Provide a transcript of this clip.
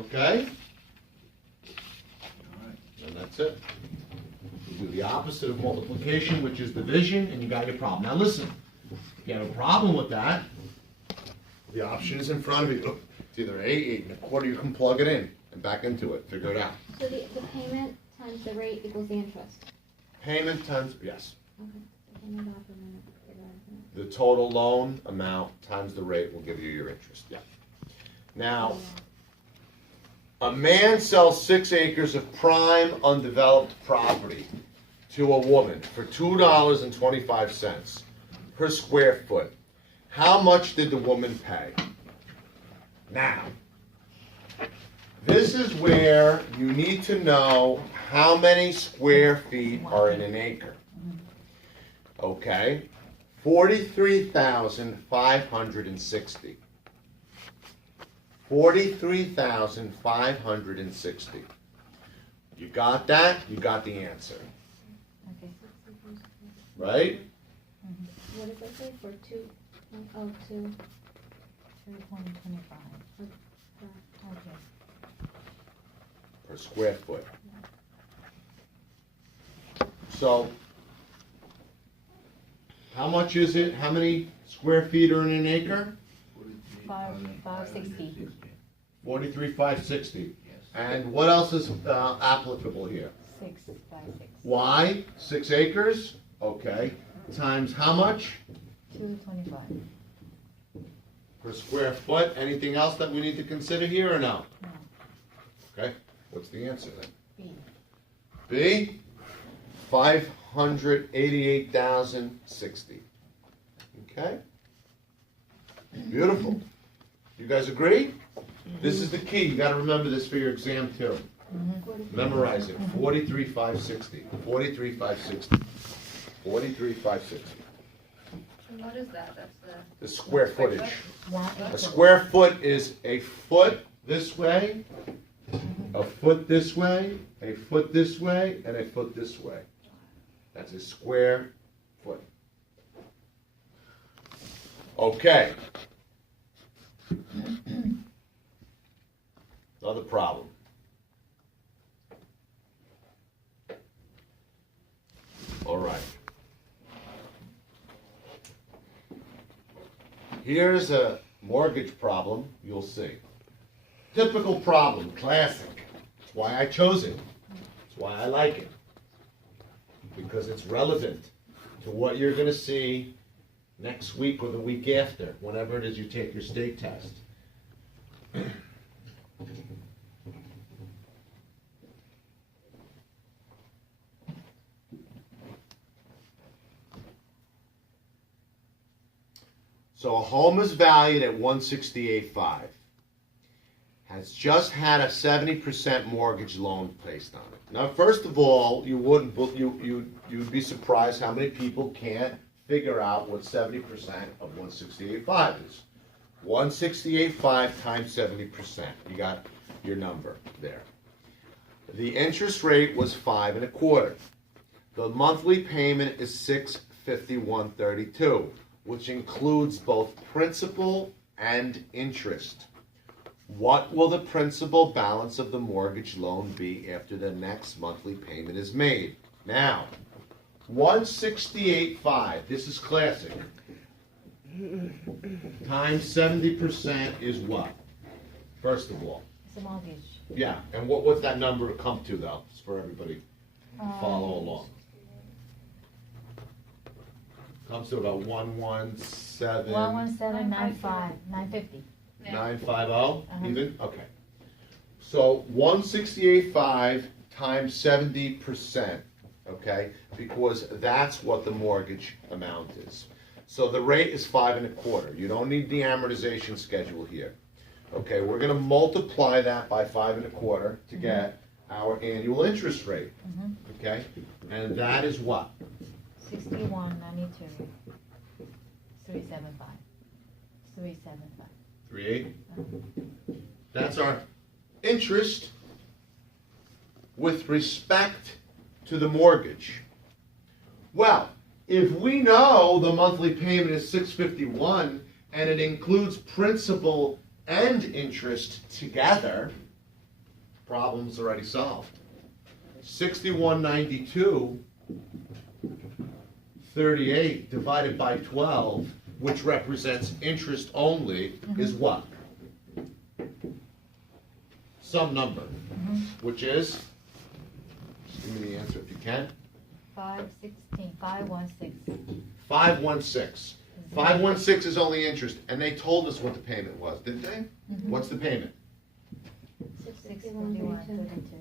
Okay? And that's it. You do the opposite of multiplication, which is division, and you got your problem. Now listen, if you have a problem with that, the option is in front of you. It's either 8 and a quarter, you can plug it in and back into it, figure it out. So the payment times the rate equals the interest? Payment times, yes. Okay. The payment off and then The total loan amount times the rate will give you your interest. Yeah. Now, a man sells 6 acres of prime undeveloped property to a woman for $2.25 per square foot. How much did the woman pay? Now, this is where you need to know how many square feet are in an acre. Okay? 43,560. 43,560. You got that? You got the answer. Okay. Right? What did I say for 2.02? 3.25. Okay. Per square foot. So, how much is it? How many square feet are in an acre? 560. 43,560. And what else is applicable here? 656. Why? 6 acres? Okay. Times how much? 225. Per square foot. Anything else that we need to consider here or no? No. Okay. What's the answer then? B. B? 588,060. Okay? Beautiful. You guys agree? This is the key. You got to remember this for your exam too. Memorize it. 43,560. 43,560. 43,560. And what is that? That's The square footage. One A acre. square foot is a foot this way, a foot this way, a foot this way, and a foot this way. That's a square foot. Okay. Another problem. All right. Here's a mortgage problem you'll see. Typical problem, classic. That's why I chose it. That's why I like it. Because it's relevant to what you're going to see next week or the week after, whenever it is you take your state test. So a home is valued at $168,500. Has just had a 70% mortgage loan placed on it. Now, first of all, you'd be surprised how many people can't figure out what 70% of $168,500 is. $168,500 times 70%. You got your number there. The interest rate was 5 1/4. The monthly payment is $651.32, which includes both principal and interest. What will the principal balance of the mortgage loan be after the next monthly payment is made? Now, $168,500, this is classic, times 70% is what? First of all. It's a mortgage. Yeah, and what's that number come to though, just for everybody to follow along? Comes to about 117. 11795 950. 950, even? Okay. So 168,500 times 70%, okay? Because that's what the mortgage amount is. So the rate is 5 1/4. You don't need the amortization schedule here. Okay, we're going to multiply that by 5 1/4 to get our annual interest rate. Okay? And that is what? 6192 375 375. 3.8. That's our interest with respect to the mortgage. Well, if we know the monthly payment is $651 and it includes principal and interest together, Problem's already solved. 6192, 38 divided by 12, which represents interest only, is what? Some number, which is, just give me the answer if you can. 516, 516. 516. 516 is only interest, and they told us what the payment was, didn't they? What's the payment? 651.32. 651.32.